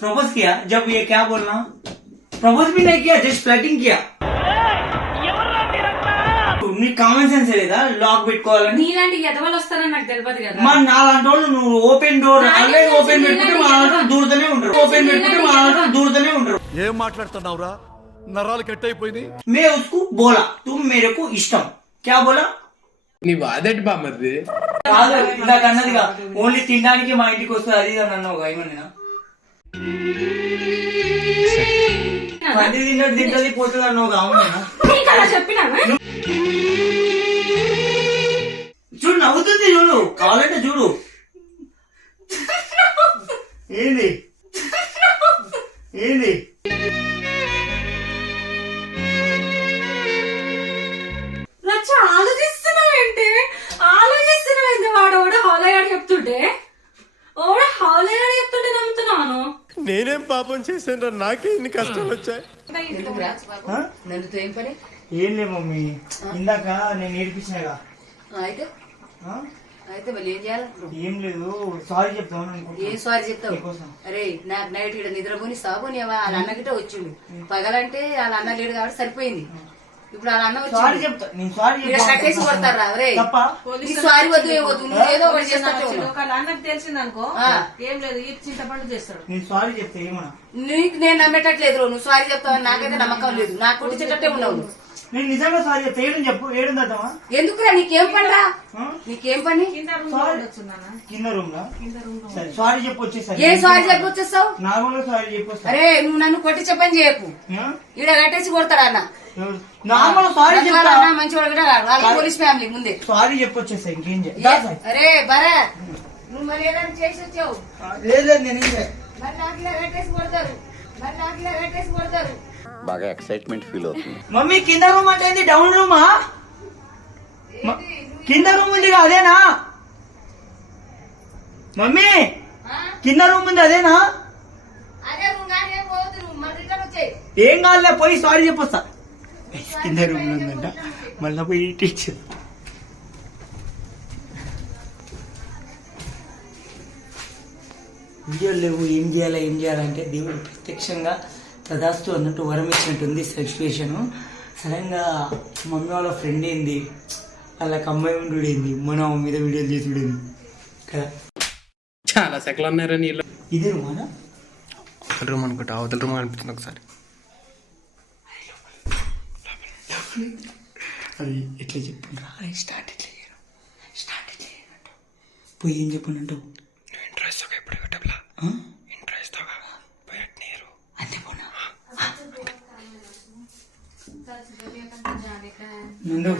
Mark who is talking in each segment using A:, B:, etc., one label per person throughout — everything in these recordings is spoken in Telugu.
A: प्रपोज किया जब ये क्या बोलना प्रपोज भी नहीं किया जस्ट फ्लटिंग किया నీకు కామన్ సెన్స్ లేదా లాక్ పెట్టుకోవాలని
B: నీలాంటి ఎదవలు వస్తారని నాకు తెలియదు కదా
A: మా నాలాంటి వాళ్ళు నువ్వు ఓపెన్ డోర్
B: నాకేం
A: అలాగే
B: తెలుసు
A: ఓపెన్ పెట్టుకుంటే మా
B: నీలాంటి
A: నాన్న దూరుతూనే ఉంటారు ఓపెన్ పెట్టుకుంటే మా నాన్న దూరుతూనే ఉంటారు
C: ఏం మాట్లాడుతున్నావురా నరాలు కట్ అయిపోయింది
A: मैं उसको बोला तुम मेरे को ఇష్టం क्या बोला
D: నీ బాధటి బామ్మది
A: కాదు ఇందాక అన్నదిగా ఓన్లీ తినడానికి మా ఇంటికి వస్తుంది అది ఇది అని అన్నావు ఏమన్నా పది తిన్నట్టు తింటది పోతుంది అన్నావు అవునా?
B: నీకు అలా చెప్పినానా
A: చూడు నవ్వుతుంది చూడు కావాలంటే చూడు. ఏంది? ఏంది?
B: రచ్చ ఆలోచిస్తున్నావేంటి ఆలోచిస్తున్నావేంటి వాడు ఓడ హాలయ్యాడు చెప్తుంటే ఓడ హాలయ్యాడు చెప్తుంటే నమ్ముతున్నాను
C: నేనేం పాపం చేశాను నాకే ఇన్ని కష్టాలు వచ్చాయి?
E: నన్నుతో ఏం పని?
A: ఏం లే మమ్మీ. ఇందాక నేను నేర్పించినగా.
E: ఆ, అయితే?
A: ఆ?
E: అయితే మళ్ళీ ఏం చేయాలి?
A: ఏం లేదు. సారీ చెప్తాను.
E: ఏం సారీ చెప్తావు. అరే నాకు నైట్ ఇక్కడ నిద్రపోని సాబోనివా వాళ్ళ అన్న గిట్ట వచ్చిండు. పగలంటే వాళ్ళ అన్న లేడు కాబట్టి సరిపోయింది. ఇప్పుడు అన్న
A: సారీ
E: వచ్చిండు
A: చెప్తా నేను సారీ
E: ఇక్కడ కట్టేసి కొడతారా? రే
A: తప్ప.
E: నీకు సారీ వద్దు ఏ వద్దు నువ్వు ఏదో ఒకటి చేస్తావు.
F: ఒకళ్ళ అన్నకు తెలిసిందనుకో
E: ఆ.
F: ఏం లేదు ఈ చింతపండు చేస్తాడు.
A: నేను సారీ చెప్తే ఏమన్నా?
E: నీకు నేను నమ్మేటట్లేదు రో. నువ్వు సారీ చెప్తావని నాకైతే నమ్మకం లేదు. నాకు కొట్టించేటట్టే ఉన్నావు.
A: నేను నిజంగా సారీ చెప్తే ఏడని చెప్పు అర్థమా
E: ఎందుకురా నీకేం పనిరా? నీకేం పని
F: కింద రూమ్లో
A: సరే సారీ చెప్పు వచ్చేసరి
E: ఏం సారీ చెప్పి వచ్చేస్తావు?
A: నార్మల్ సారీ చెప్పు.
E: అరే నువ్వు నన్ను కొట్టి చెప్పని చేయకు? ఈడ కట్టేసి కొడతారా అన్న?
A: నార్మల్ సారీ చెప్తా.
E: పోలీస్ ఫ్యామిలీ ముందే.
A: సారీ చెప్పు వచ్చేసా ఇంకేం చేయ
E: ఏ-
A: దా సాయి.
E: అరే భరత్ నువ్వు మరి ఏదైనా చేసి వచ్చావు?
A: లేదు లేదు నేను ఏం చేయ.
E: మరి నాకు ఇలా కట్టేసి కొడతారు. మరి నాకు ఇలా కట్టేసి కొడతారు.
G: బాగా ఎక్సైట్మెంట్ ఫీల్ అవుతుంది.
A: మమ్మీ కింద రూమ్ అంటే ఏంది? డౌన్ రూమా? మ- కింద రూమ్ ఉంది అదేనా? మమ్మీ కింద రూమ్ ఉంది అదేనా?
E: ఏం
A: కాదులే పోయి సారీ చెప్పొస్తా. కింద రూమ్లో ఉందంట. మళ్ళీ పోయి టీచర్. వీడియోలు లేవు ఏం చేయాలా ఏం చేయాలంటే దేవుడు ప్రత్యక్షంగా తదాస్తు అన్నట్టు వరం ఇచ్చినట్టుంది సిచ్యువేషన్ సడన్గా మమ్మీ వాళ్ళ ఫ్రెండ్ ఏంది? వాళ్ళకి అమ్మాయి ఉండు ఏంది? మన మీద వీడియోలు చేసి ఏంది కదా
D: చాలా సెకలు ఉన్నారా నీళ్ళు?
A: ఇదే రూమానా
D: అవతల రూమ్ అనుకుంటా అవతల రూమ్ అనిపించింది ఒకసారి.
A: అది ఎట్లా చెప్పుండ్రా స్టార్ట్ ఎట్లా చేయను? స్టార్ట్ ఎట్లా చేయనంట పోయి ఏం చెప్పనంటావు?
D: ఇంట్రెస్ట్ ఎప్పుడు కట్టబలా
A: ఆ?
D: ఇంట్రెస్ట్ పోయట్ నీరు
A: అంతే పోనా? నందు.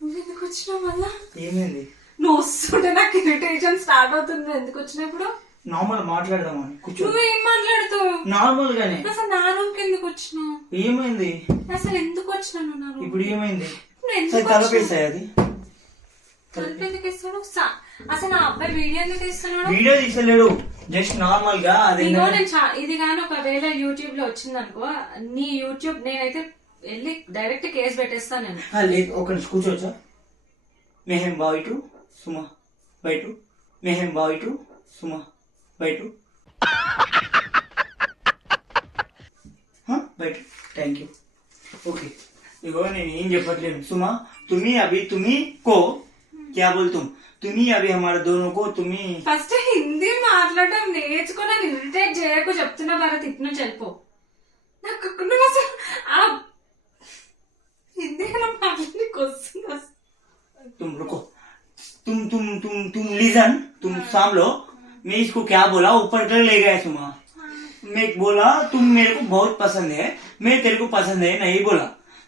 B: నువ్వు ఎందుకు వచ్చినావు మళ్ళా?
A: ఏమైంది?
B: నువ్వు వస్తుంటే నాకు ఇరిటేషన్ స్టార్ట్ అవుతుంది. ఎందుకు వచ్చినప్పుడు
A: నార్మల్ మాట్లాడదామని కూర్చో.
B: నువ్వు ఏం మాట్లాడుతావు?
A: నార్మల్ గానే
B: అసలు నా రూమ్ ఎందుకు వచ్చినావు?
A: ఏమైంది?
B: అసలు ఎందుకు వచ్చినాను నా
A: ఇప్పుడు ఏమైంది?
B: ఇప్పుడు
A: సరే
B: ఎందుకు
A: తలపేసాయి అది?
B: తలుపు ఎందుకు సా- అసలు ఆ అబ్బాయి వీడియో ఎందుకు ఇస్తున్నాడు
A: వీడియో తీసలేడు జస్ట్ నార్మల్గా అది
B: ఇదిగో నేను చా- ఇది కానీ ఒకవేళ యూట్యూబ్లో వచ్చిందనుకో నీ యూట్యూబ్ నేనైతే వెళ్ళి డైరెక్ట్ కేసు పెట్టేస్తాను నేను.
A: ఆ, లేదు ఒక నిమిషం కూర్చోవచ్చా? మెహం బాయిటు సుమా. బయటు మెహం బాయిటు సుమా. బయటు బయట థ్యాంక్ యూ ఓకే ఇగో నేను ఏం చెప్పట్లేదు సుమా తుమి అభి తుమి కో క్యా బోల్ తుమ్ తుమి అభి హమారా దోనో కో తుమి
B: ఫస్ట్ హిందీ మాట్లాడడం నేర్చుకుని ఇరిటేట్ చేయకు చెప్తున్నా భారత్ ఇటు నుంచి వెళ్ళిపో నాకు నువ్వు అసలు ఆ హిందీలో మాట్లాడడానికి వస్తుంది అసలు.
A: तुम रुको तुम तुम तुम तुम लिजन तुम साम लो मैं इसको क्या बोला? ऊपर कर ले गया सुमा। मैं बोला तुम मेरे को बहुत पसंद है। मैं तेरे को पसंद है नहीं बोला।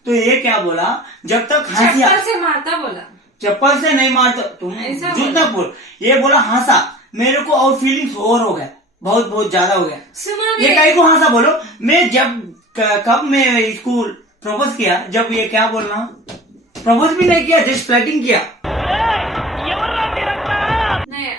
A: तो ये क्या बोला? जब तक हँसी
B: चप्पल से मारता बोला।
A: चप्पल से नहीं मारता। तुम झूठ बोल। ये बोला हंसा। मेरे को और फीलिंग्स ओवर हो गया। बहुत बहुत ज़्यादा हो गया। ये कहीं को हंसा बोलो। मैं जब कब मैं इसको प्रपोज किया जब ये क्या बोलना? प्रपोज भी नहीं किया जस्ट फ्लैटिंग किया।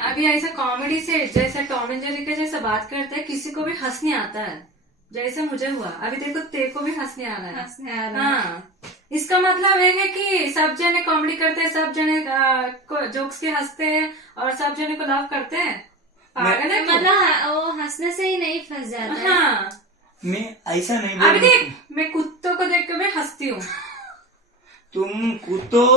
B: अभी ऐसा कॉमेडी से जैसे टॉम एंड जेरी के जैसा बात करते हैं किसी को भी हंसने आता है। जैसे मुझे हुआ। अभी देखो तेरे को भी हंसने आ रहा है।
F: हंसने आ रहा है।
B: हाँ। इसका मतलब ये है कि सब जने कॉमेडी करते हैं सब जने जोक्स के हँसते हैं और सब जने को लव करते हैं। पागल है
F: मतलब वो
H: हंसने से ही नहीं फंस जाता हाँ।
A: मैं ऐसा नहीं
B: अभी देख मैं कुत्तों को देख के मैं हंसती हूँ।
A: तुम कुत्तों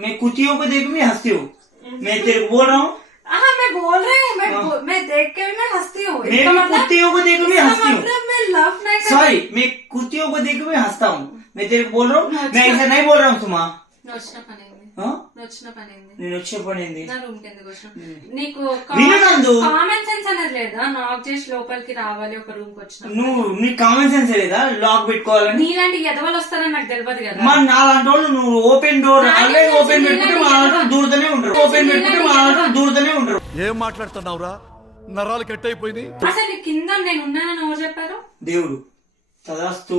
A: मैं कुतियों को देख भी हंसती हूँ। मैं तेरे को बोल रहा हूँ
B: हाँ मैं बोल रही हूँ मैं बो- मैं देख के भी मैं हंसती हूँ।
A: मैं
B: मतलब
A: कुत्तियों को देख भी हंसती हूँ।
B: मतलब मैं लव नहीं
A: सॉरी मैं कुत्तियों को देख भी हंसता हूँ। मैं तेरे को बोल रहा हूँ मैं ऐसे नहीं बोल रहा हूँ सुमा। నేను వచ్చే పని
B: నీకు. కామన్ సెన్స్ అనేది లేదా? నాక్ చేసి లోపలికి రావాలి ఒక రూమ్కి వచ్చిన
A: నువ్వు నీ కామన్ సెన్స్ లేదా? లాక్ పెట్టుకోవాలని.
B: నీలాంటి ఎదవలు వస్తారని నాకు తెలియదు కదా.
A: మరి నాలాంటి వాళ్ళు నువ్వు ఓపెన్ డోర్
B: నాకేం
A: ఆల్రెడీ ఓపెన్ పెట్టుకుంటే మా వాళ్ళు దూరుతూనే ఉంటారు ఓపెన్ పెట్టుకుంటే మా వాళ్ళు దూరుతూనే ఉంటారు
C: ఏం మాట్లాడుతున్నావురా? నరాలు కట్ అయిపోయింది
B: అసలు నీ కింద నేను ఉన్నానని ఎవరు చెప్పారు?
A: దేవుడు తదాస్తు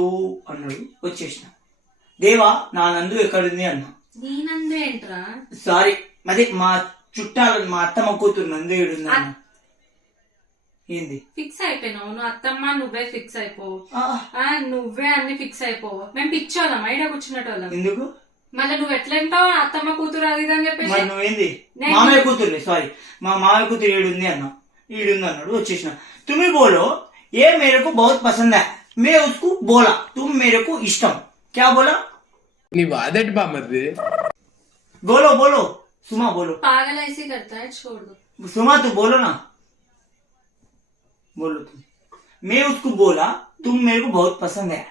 A: అన్నాడు. వచ్చేసిన. దేవా నా నందు ఎక్కడుంది అన్నా. సారీ అది మా చుట్టాలు మా అత్తమ్మ కూతురు నందేయుడు ఏంది?
B: ఫిక్స్ అయిపోయినావు. నువ్వు అత్తమ్మ నువ్వే ఫిక్స్ అయిపోవు. నువ్వే అన్ని ఫిక్స్ అయిపోవు. మేము పిచ్చోళ్ళం కూర్చున్నట్టు కూర్చున్నటోళ్ళం.
A: ఎందుకు?
B: మళ్ళీ నువ్వు ఎట్లంటావు? అత్తమ్మ కూతురు అది అని చెప్పేసి.
A: నువ్వేంది? మామయ్య కూతురు సారీ. మా మామయ్య కూతురు ఏడుంది అన్నా. ఏడుంది అన్నాడు వచ్చేసిన. తుమి బోలో ఏ మేరకు బహుత్ పసంద? మే ఉస్కు బోలా. తుమ్ మేరకు ఇష్టం. క్యా బోలా?
D: ನೀವು ಆದಟ್ ಬಾ
A: बोलो बोलो। सुमा बोलो।
B: पागल ऐसे करता है छोड़ दो।
A: सुमा तू बोलो ना। बोलो तू। मैं उसको बोला तुम मेरे को बहुत पसंद है।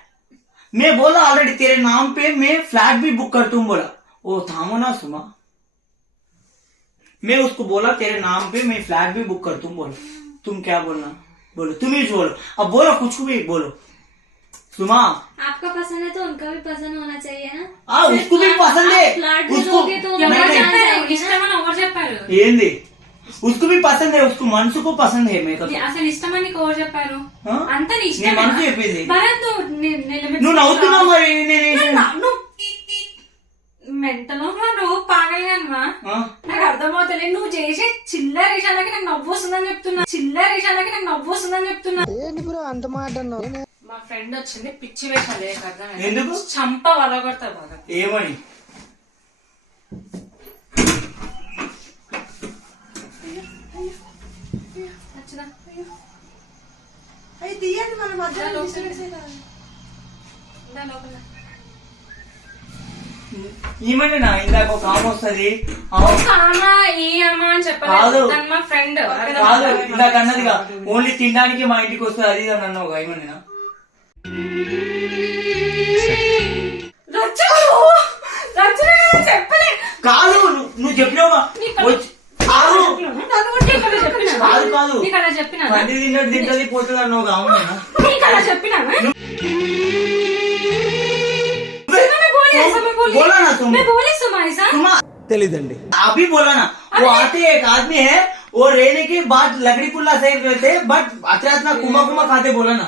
A: मैं बोला ऑलरेडी तेरे नाम पे मैं फ्लैट भी बुक कर तुम बोला। ओ थामो ना सुमा। मैं उसको बोला तेरे नाम पे मैं फ्लैट भी बुक कर तुम बोलो। तुम क्या बोलना? बोलो तुम ही बोलो। अब बोलो कुछ भी बोलो। सुमा
H: आपका पसंद है तो उनका भी पसंद होना चाहिए ना
A: आ उसको भी पसंद है
H: फ्लैट
A: उसको
H: लोगे तो
A: नहीं,
B: ఎవరు
A: नहीं,
B: చెప్పారు ఇష్టమని ఎవరు చెప్పారు
A: ఏంది उसको भी पसंद है उसको मनसु को पसंद है मेकअप
B: అసలు ఇష్టమని నీకు ఎవరు చెప్పారు
A: ఆ?
B: అంత నీ
A: నీ
B: ఇష్టం
A: మనసు చెప్పింది.
B: భరత్ నువ్వు నీ- నీ limits
A: నువ్వు నవ్వుతున్నావు మరి నేను
B: మెంటలో నువ్వు పాగలిగానువా
A: ఆ?
B: నాకు అర్థమవుతలేదు నువ్వు చేసే చిల్లర విషయాలకి నాకు నవ్వు వస్తుందని చెప్తున్నా చిల్లర విషయాలకి నాకు నవ్వు వస్తుందని చెప్తున్నా మా ఫ్రెండ్ వచ్చింది పిచ్చి వేషాలు ఏ అర్థం
A: ఎందుకు?
B: చంప వలగొడతా బాగా.
A: ఏమని?
F: అవి తీయండి మన
A: నా ఇందాక ఒక ఆమె వస్తుంది.
B: ఒక ఆమ, ఈ అమ్మ అని చెప్పలేదు.
A: కాదు.
B: తను మా ఫ్రెండ్.
A: కాదు ఇందాక అన్నదిగా ఓన్లీ తినడానికి మా ఇంటికి వస్తుంది. అది అని అన్నావు
B: చెప్పలే
A: కాదు నువ్వు- నువ్వు చెప్పినావుగా వచ్చి- కాదు
B: నీకు అలా చెప్పినా?
A: కాదు కాదు
B: నీకు అలా చెప్పినా
A: పంది తిన్నట్టు తింటది పోతుంది అన్నావు అవునా
B: నీకు అలా చెప్పినా मैं बोली ऐसा मैं बोली
A: बोला ना तुम
B: मैं बोली सुमा ऐसा
A: सुमा
C: తెలీదండి
A: अभी बोला ना वो आते एक आदमी है वो रहने के बाद लकड़ी पुल्ला सही रहते बट अतना अतना कुमा कुमा खाते बोला ना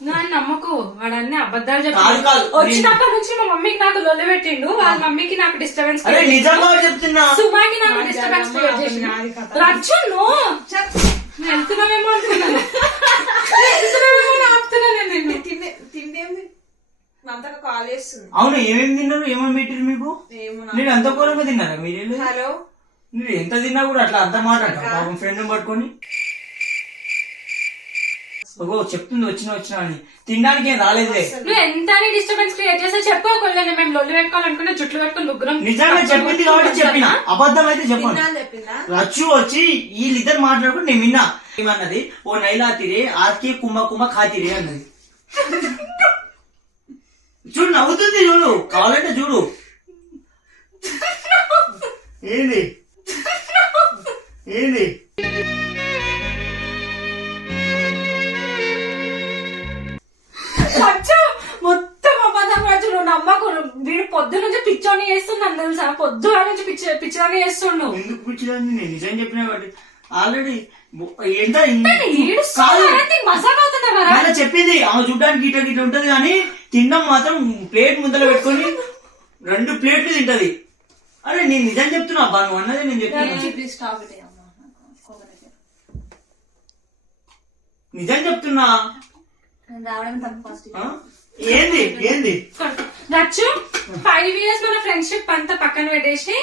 B: నా నమ్మకు. వాడన్ని అబద్ధాలు
A: కాదు,
B: చెప్పాడు. వచ్చినప్పటి నుంచి మా మమ్మీకి నాకు లొల్లి పెట్టిండు. వాళ్ళ మమ్మీకి నాకు డిస్టర్బెన్స్
A: అరే నిజంగా చెప్తున్నా.
B: సుమాకి నాకు డిస్టర్బెన్స్ క్రియేట్ నో. నేను వెళ్తున్నావేమో అనుకున్నాను వెళ్తున్నావేమో అని ఆపుతున్నా నేను నిన్ను.
F: తిండి తిండి ఏంది అంతగా కాల్ చేస్తుంది.
A: అవును ఏమేమి తిన్నారు? ఏమేమి పెట్టారు మీకు?
F: ఏమో
A: నేను అంత కూరంగా తిన్నారా మీరు
F: హలో?
A: మీరు ఎంత తిన్నా కూడా అట్లా అంత మాట పాపం ఫ్రెండ్ పట్టుకొని. ఓ చెప్తుంది వచ్చిన వచ్చిన అని. తినడానికి ఏం రాలేదులే.
B: నువ్వు ఎంత డిస్టర్బెన్స్ క్రియేట్ చేస్తే చెప్పు ఒకవేళ మేము లొల్లి పెట్టుకోవాలనుకున్నా జుట్లు పెట్టుకుని ముగ్గురం
A: నిజంగా చెప్పింది కాబట్టి చెప్పిన. అబద్ధం అయితే చెప్పను. రచ్చు వచ్చి వీళ్ళిద్దరు మాట్లాడుకుని నేను విన్నా. ఏమన్నది? ఓ నైలా తిరే ఆత్కి కుమ్మ కుమ్మ ఖాతిరే అన్నది. చూడు నవ్వుతుంది చూడు. కావాలంటే చూడు. ఏంది? ఏంది?
B: పిచ్చోని చేస్తున్నాను తెలుసా? పొద్దు నుంచి పిచ్చి పిచ్చోని చేస్తుండు.
A: ఎందుకు పిచ్చిదాన్ని? నేను నిజం చెప్పిన కాబట్టి. ఆల్రెడీ ఎంత ఆయన చెప్పింది ఆమె చూడడానికి ఇట ఇట్లా ఉంటది కానీ తినడం మాత్రం ప్లేట్ ముద్దలు పెట్టుకొని రెండు ప్లేట్లు తింటది. అరే నేను నిజం చెప్తున్నా అబ్బా నువ్వు అన్నది నేను చెప్తున్నా
B: ప్లీజ్ స్టాప్ ఇట్
A: నిజం చెప్తున్నా.
B: రావడం తప్పు ఫస్ట్
A: ఆ? ఏంది ఏంది
B: రచ్చు ఫైవ్ ఇయర్స్ మన ఫ్రెండ్షిప్ అంతా పక్కన పెట్టేసి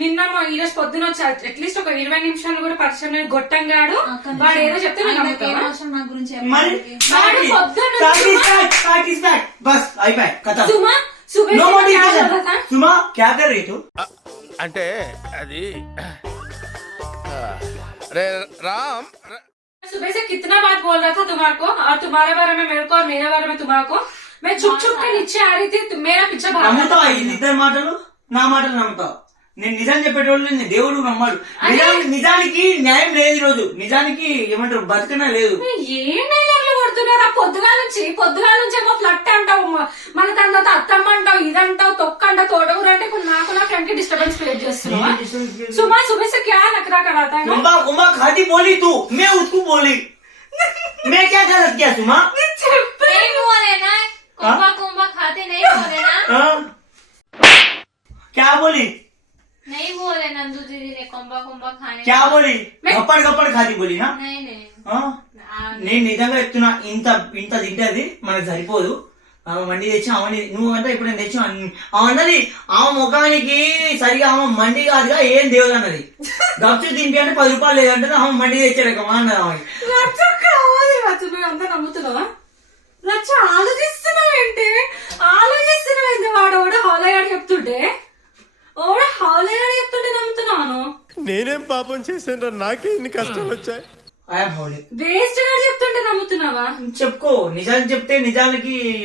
B: నిన్న మా ఈ రోజు పొద్దున వచ్చి అట్లీస్ట్ ఒక ఇరవై నిమిషాలు కూడా పరిచయం లేని గొట్టంగాడు వాడు ఏదో చెప్తే నువ్వు నమ్ముతావా?
H: నా గురించి
A: మరి
B: వాడు పొద్దున్న
A: సాటిస్ఫాక్ట్ సాటిస్ఫాక్ట్ బస్ అయిపోయి కథ
B: సుమా సుబేష్
A: नो
B: का
A: मोर
B: क्या
A: डिस्कशन
B: बोल रहा था?
A: सुमा क्या कर रही तू
C: అంటే అది రే రామ్
B: सुबह से कितना बात बोल रहा था तुम्हारे को और तुम्हारे बारे में मेरे को और मेरे बारे में तुम्हारे को मैं छुप छुप के नीचे आ रही थी तुम मेरा पीछे भाग रहा
A: నమ్ముతావా
B: था।
A: ఈ ఇద్దరు మాటలు నా మాటలు నమ్ముతావు నేను నిజం చెప్పేటోళ్ళు నేను దేవుడు నమ్మాడు నిజానికి నిజానికి న్యాయం లేదు ఈ రోజు నిజానికి ఏమంటారు బతకనా లేదు
B: ఏం డైలాగులు కొడుతున్నారా పొద్దుగా నుంచి పొద్దుగా నుంచి ఏమో ఫ్లట్ అంటావు మ- మన తర్వాత అత్తమ్మ అంటావు ఇదంటావు తొక్క అంటావు తోడవురు అంటే ఇప్పుడు నాకు నా ఫ్రెండ్ కి డిస్టర్బెన్స్ క్రియేట్ చేస్తున్నావా सुबह सुबह से क्या नखरा कराता है ना
A: कुंभा कुंभा खाती बोली तू मैं उसको बोली मैं क्या गलत किया सुमा
H: नहीं बोले ना कुंभा कुंभा खाते नहीं बोले ना
A: हाँ? क्या बोली
H: नहीं बोले नंदू दीदी ने कुंभा कुंभा खाने
A: क्या बोली గప్పడు గప్పడు खाती बोली ना
H: नहीं नहीं
A: हाँ? నేను నిజంగా చెప్తున్నా ఇంత ఇంత తింటది మనకు సరిపోదు ఆమె మండి తెచ్చి ఆమె నువ్వు అంటే ఇప్పుడు నేను తెచ్చి ఆమె అన్నది ఆమె ముఖానికి సరిగా ఆమె మండి కాదుగా ఏం దేవుడు అన్నది గప్చు తింపి అంటే పది రూపాయలు లేదంటే ఆమె మండి తెచ్చాడు అన్నది ఆమె
B: రచ్చ కావాలి రచ్చ నువ్వు అంతా నమ్ముతున్నావా రచ్చ ఆలోచిస్తున్నావేంటి? ఆలోచిస్తున్నావేంటి వాడు? వాడు హాలయ్యాడు చెప్తుంటే? వాడు హాలయ్యాడు చెప్తుంటే నమ్ముతున్నాను.
C: నేనేం పాపం చేశాను నాకే ఇన్ని కష్టాలు వచ్చాయి.
B: వేస్ట్గా చెప్తుంటే నమ్ముతున్నావా?
A: చెప్పుకో నిజాలు చెప్తే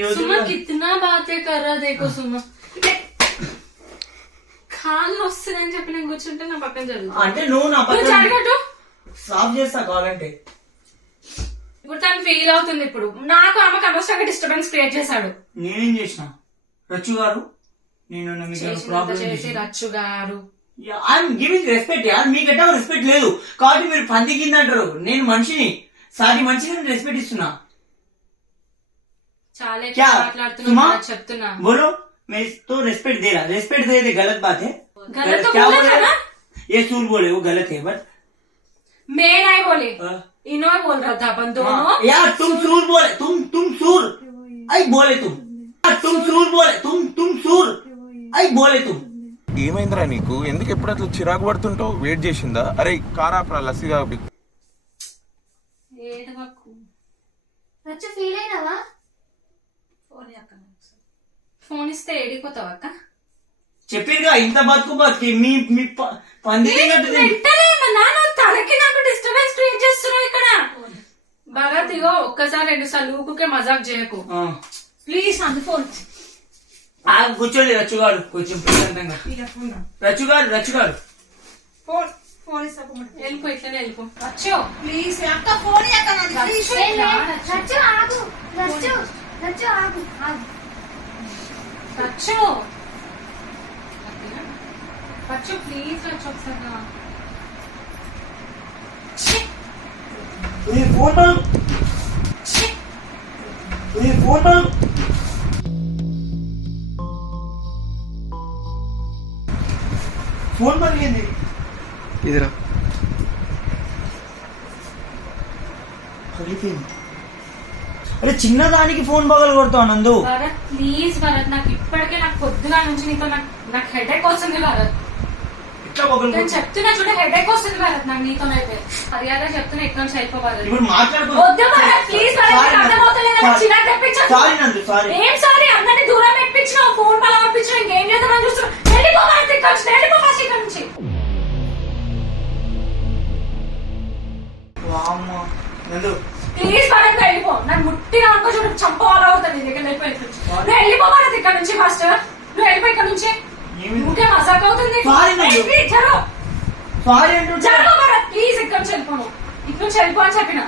A: రోజు
B: సుమా కిतना బాతే కర్రా దేకో సుమా. కాళ్ళు వస్తున్నాయని చెప్పి నేను కూర్చుంటే నా పక్కన జరుగుతుంది.
A: అంటే నువ్వు నా పక్కన
B: జరగట్టు
A: సాఫ్ చేస్తా కావాలంటే.
B: ఇప్పుడు తను ఫీల్ అవుతుంది ఇప్పుడు నాకు ఆమెకు అనవసరంగా డిస్టర్బెన్స్ క్రియేట్ చేశాడు
A: నేనేం చేసిన రచ్చు గారు నేను మీకు
B: చేసినంత
A: ప్రాబ్లం
B: చేసి రచ్చు గారు
A: ఐఎమ్ గివింగ్ రెస్పెక్ట్ యార్ మీకెట్టా రెస్పెక్ట్ లేదు కాబట్టి మీరు పంది కింద అంటారు నేను మనిషిని సాటి మనిషిని నేను రెస్పెక్ట్ ఇస్తున్నా
B: చాలా
A: क्या
B: ఎక్కువ మాట్లాడుతున్నా
A: सुमा
B: కదా చెప్తున్నా
A: बोलो मैं तो रेस्पेक्ट दे रहा रेस्पेक्ट दे दे गलत बात है
B: गलत तो
A: क्या
B: बोला
A: बोल
B: था
A: रहे
B: ना?
A: ये सूर बोले वो गलत है बट
B: मैं नहीं बोली
A: हाँ।
B: इन्हों बोल रहा था अपन दोनों
A: यार तुम सूर बोले तुम तुम सूर आई बोले तुम यार, तुम सूर बोले तुम तुम सूर आई बोले तुम
I: ఏమైందిరా నీకు ఎందుకు ఎప్పుడు అట్లా చిరాకు పడుతుంటావు వెయిట్ చేసిందా అరే కారాపరా లస్సీగా
B: ఏడవకు.
H: రచ్చ ఫీల్ అయినావా
B: ఫోన్ ఇస్తే ఏడిపోతావు అక్క
A: చెప్పిరుగా ఇంత బతుకు బతికి మీ మీ పంది
B: తనకి నాకు డిస్టర్బెన్స్ క్రియేట్ చేస్తున్నావు ఇక్కడ. భరత్ ఇగో ఒక్కసారి రెండు సార్లు ఊకుకే మజాక్ చేయకు. ప్లీజ్ అందు ఫోన్.
A: ఆ, కూర్చోండి రచ్చు గారు కొంచెం ప్రశాంతంగా. రచ్చు గారు రచ్చు గారు.
F: ఫోన్ ఫోన్
B: వెళ్ళిపో ఇట్లనే వెళ్ళిపో. వచ్చో
F: ప్లీజ్ అక్క ఫోన్
H: రచ్చు ఆగు. రచ్చు రచ్చు ఆగు. ఆగు
B: వచ్చో ప్లీజ్ వచ్చో ఒకసారి నా.
A: ఫోటో. ఈ ఫోటో! ఫోన్ పలిగింది
D: ఇదిరా.
A: అరే చిన్నదానికి ఫోన్ పగలు కొడతావు నందు.
B: భరత్ ప్లీజ్ భరత్ నాకు ఇప్పటికే నాకు పొద్దుగా నుంచి నీతో నాకు నాకు హెడేక్ వస్తుంది భరత్. నేను చెప్తున్నా చూడ హెడేక్ వస్తుంది భరత్ నాకు నీతోనైతే మర్యాద చెప్తున్నా ఎక్కడి నుంచి వెళ్ళిపోవాలి
A: ఇప్పుడు మాట్లాడుకో.
B: వద్దు భరత్ ప్లీజ్ భరత్ నీకు అర్థమవుతలేదా? నాకు చిరాకు తెప్పించకు.
A: సారీ నందు సారీ
B: ఏం సారీ అందరినీ దూరం పెట్టించినావు ఫోన్ పలా పంపించినావు ఇంకేం చేద్దామని చూస్తున్నావు. వెళ్ళిపో భరత్ ఇక్కడ నుంచి వెళ్ళిపో ఫస్ట్ ఇక్కడ నుంచి.
A: వామ్మ. నందు.
B: ప్లీజ్ భరత్ వెళ్ళిపో నన్ను ముట్టిగా అనుకో చూడు చంపవాలా అవుతుంది నీ దగ్గర వెళ్ళిపో ఇక్కడ నుంచి. నువ్వు వెళ్ళిపో భరత్ ఇక్కడ నుంచి ఫస్ట్ నువ్వు వెళ్ళిపో ఇక్కడ నుంచి.
A: ఏమి-
B: ఊరికే మజాక్ అవుతుంది
A: Sorry, నందు.
B: ఏయ్, ప్లీజ్ జరుగు
A: సారీ అంటుంటే?
B: జరుగు భరత్ ప్లీజ్ ఇక్కడ నుంచి వెళ్ళిపోను ఇక్కడ నుంచి వెళ్ళిపో అని చెప్పిన.